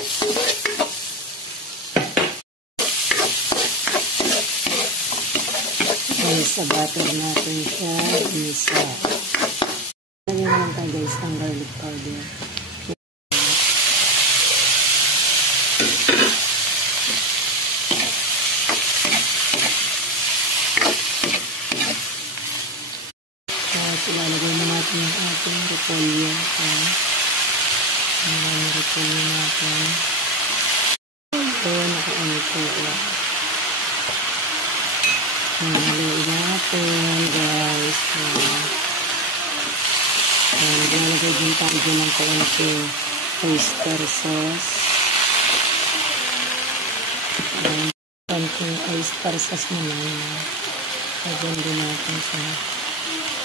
Ay, sa butter natin siya isa. Lagyan naman tayo guys ng garlic powder. Tapos ilalagay na natin yung ating repolyo. Ang repolyo natin. Ito, nakaanit ko lang. Haluin natin guys. Ilalagay din tayo ng kaunting oyster sauce. Kaunting oyster sauce naman. Lagyan din natin sa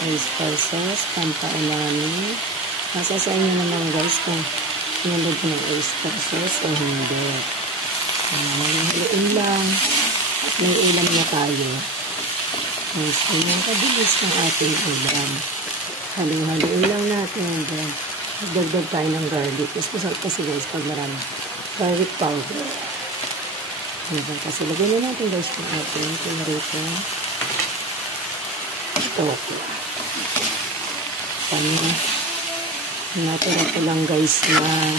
oyster sauce, pampaulani. Nasa sa inyo naman guys kung nilagyan ko ng oyster sauce o hindi. Haluin lang. At may ulam na tayo. Guys, yung kabilis ng ating ulam. Haluin lang natin. Dagdag tayo ng garlic. Masarap kasi guys pag marami. Garlic powder. Kasi lagyan na natin guys ng ating pinarito. Tofu. Natira ko lang guys na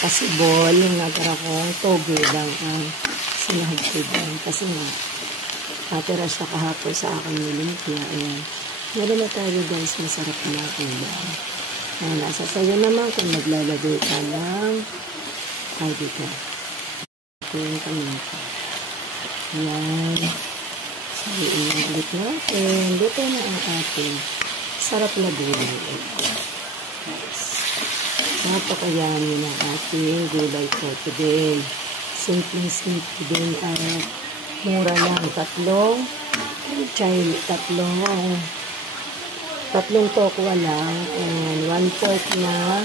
kasibol. Yung natira kong toge lang ang sinahagpigan. Kasi nga, natira siya kahapon sa aking lumpia. Ayan. Meron na tayo guys, masarap na ulam. Nasa sayo naman kung naglalagay ka ng dito. Ito yung kaminta. Ayan. Sabihin na ulit natin. Dito na ang ating sarap na gulay. Napakayami ng ating gulay for today. Simple din at mura lang. Tatlong tokwa lang and 1/4 na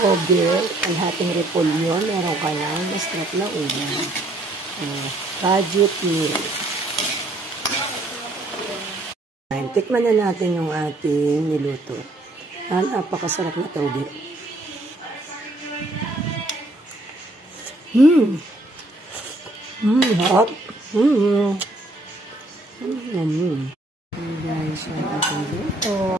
toge, kalahating repolyo, meron ka lang, masarap na ulam. Budget meal. Tikman na natin yung ating niluto. Napakasarap na toge. Hot. Guys, yung ating luto.